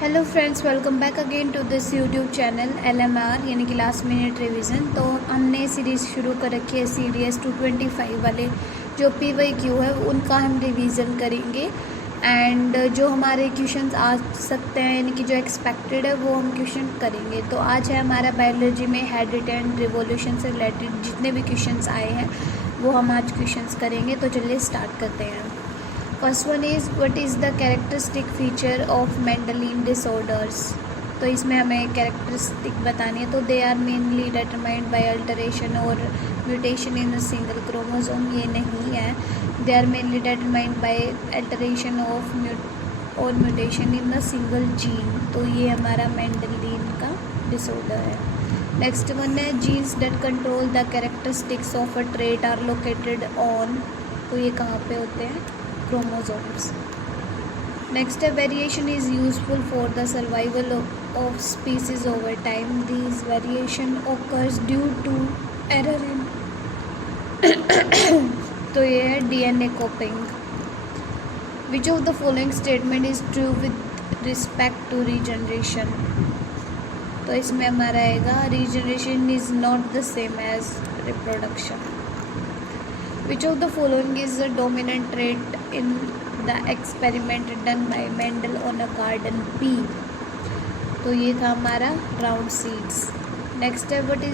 Hello friends, welcome back again to this YouTube channel LMR यानी कि last minute revision. तो हमने series शुरू कर रखी है CDS 225 वाले जो PYQ है उनका हम रिवीजन करेंगे। एंड जो हमारे क्वेश्चंस आ सकते हैं यानी कि जो एक्सपेक्टेड है वो हम क्वेश्चन करेंगे। तो आज है हमारा बायोलॉजी में हेरिडिटी एंड रिवोल्यूशन से रिलेटेड जितने भी क्वेश्चंस आए हैं वो हम आज क्वेश्चंस करेंगे। तो चलिए स्टार्ट करते हैं। First one is what is the characteristic feature of Mendelian disorders. तो इसमें हमें कैरेक्टरिस्टिक बतानी है। तो they are mainly determined by alteration और mutation in a single chromosome, ये नहीं है। They are mainly determined by alteration of और mutation in a single gene. तो ये हमारा मेंडलिन का डिसऑर्डर है। नेक्स्ट वन है genes that control the characteristics of a trait are located on. तो ये कहाँ पे होते हैं? chromosomes. Next, a variation is useful for the survival of species over time. These variation occurs due to error in तो ये है DNA copying. Which of the following statement is true with respect to regeneration? तो इसमें हमारा आएगा regeneration is not the same as reproduction. Which of the following is a dominant trait in the experiment done by Mendel on a garden pea? तो ये था हमारा round seeds. Next है what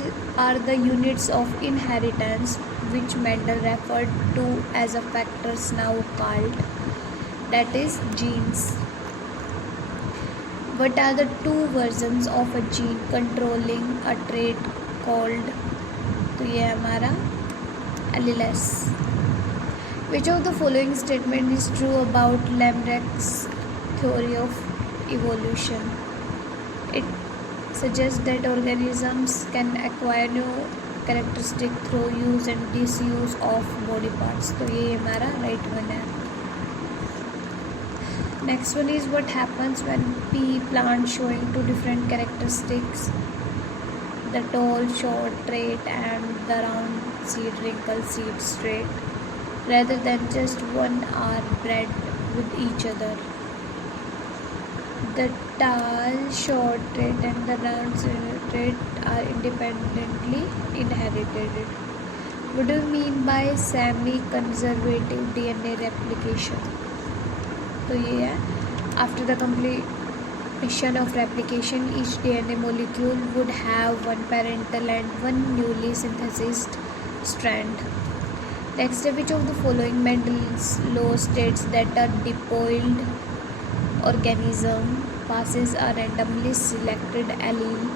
are the units of inheritance which Mendel referred to as a factors now called? That is genes. What are the two versions of a gene controlling a trait called? तो ये हमारा alleles. Which of the following statement is true about Lamrecht's theory of evolution? It suggests that organisms can acquire new characteristics through use and disuse of body parts. तो ये हमारा right one है. Next one is what happens when pea plants showing two different characteristics, the tall short trait and the round seed wrinkle seed trait, rather than just one are bred with each other. The tall short trait and the round seed trait are independently inherited. What do you mean by semi-conservative DNA replication? तो ये है after the completion of replication, each DNA molecule would have one parental and one newly synthesized strand. Next, which of the following Mendel's law states that a diploid organism passes a randomly selected allele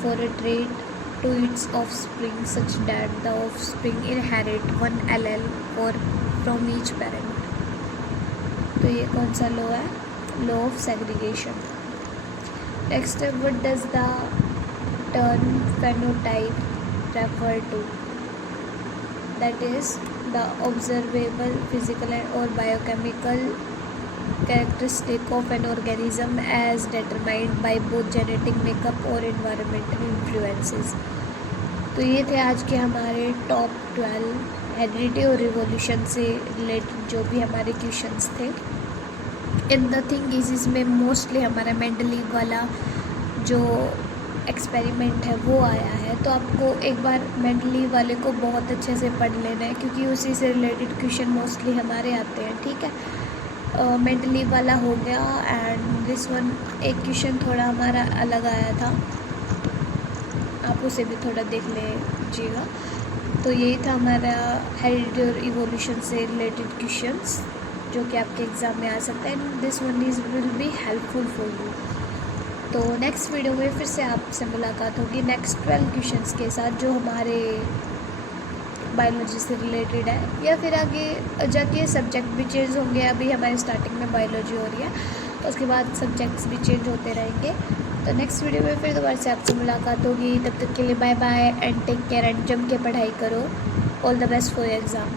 for a trait to its offspring such that the offspring inherit one allele from each parent? तो ये कौन सा law है? Law of segregation. Next, what does the term phenotype refer to? That is the observable physical और biochemical characteristic of an organism as determined by both genetic makeup और environmental influences. तो ये थे आज के हमारे टॉप 12 हेरिडिटी और revolution से रिलेटेड जो भी हमारे क्वेश्चंस थे. इन द थिंग इज इसमें मोस्टली हमारा मेंडलीव वाला जो एक्सपेरिमेंट है वो आया है. तो आपको एक बार मेंडलीव वाले को बहुत अच्छे से पढ़ लेना है क्योंकि उसी से रिलेटेड क्वेश्चन मोस्टली हमारे आते हैं. ठीक है, मेंडलीव वाला हो गया. एंड दिस वन एक क्वेश्चन थोड़ा हमारा अलग आया था, आप उसे भी थोड़ा देख लीजिएगा. तो यही था हमारा हेरिडिटी और इवोल्यूशन से रिलेटेड क्वेश्चंस जो कि आपके एग्ज़ाम में आ सकते हैं. This one is will be helpful for you. तो नेक्स्ट वीडियो में फिर से आपसे मुलाकात होगी नेक्स्ट 12 क्वेश्चंस के साथ जो हमारे बायोलॉजी से रिलेटेड है, या फिर आगे जाके सब्जेक्ट भी चेंज होंगे. अभी हमारी स्टार्टिंग में बायोलॉजी हो रही है, उसके बाद सब्जेक्ट्स भी चेंज होते रहेंगे. तो नेक्स्ट वीडियो में फिर दोबारा से आपसे मुलाकात होगी. तब तक के लिए bye bye and take care and जम के पढ़ाई करो. All the best for your exam.